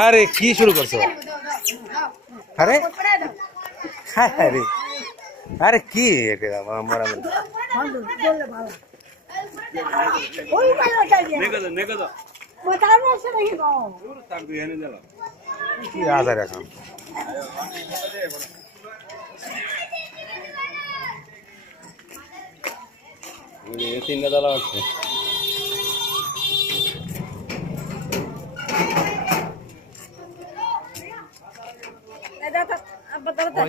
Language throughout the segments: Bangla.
আরে কি শুরু করছো? আরে আরে আরে কি কি আধার এখন তিনটা দলা আছে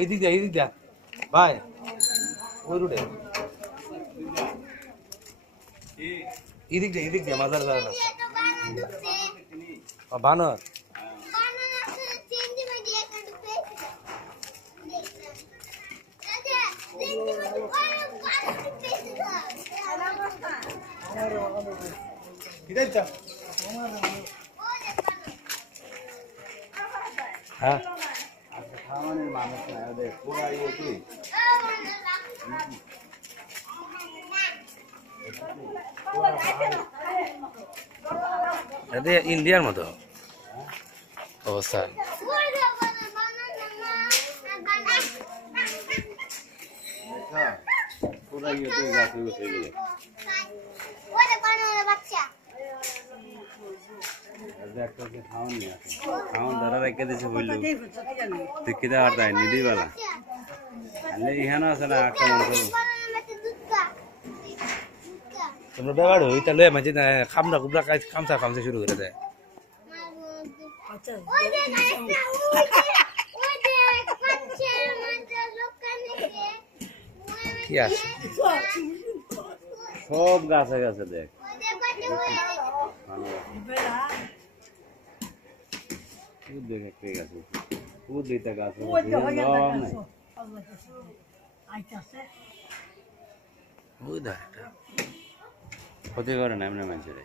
এদিক যা ভাই ওই রুটে এদিক যা মাজার যাবে না বানর হ্যাঁ ইন্ডিয়ার মতো অবস্থা খাওয়ান ধরা রেখে দিয়েছে বুঝলো দেখতে আর তাই নিদিবেলা ইহানো আছে না একটা মনে করো তোমরা ব্যাপার হই তাহলে মাঝে খামড়া কুবড়া খামসা শুরু করে দেয় কি আছে সব গাছে গাছে দেখ ক্ষতি করে না এমনি মানুষের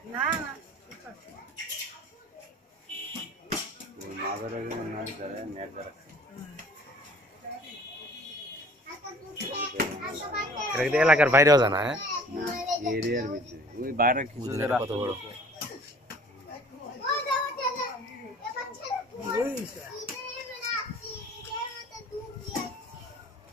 এলাকার বাইরেও জানা হ্যাঁ এরিয়ার ভিতরে ওই বাইরে কিছু কত বড়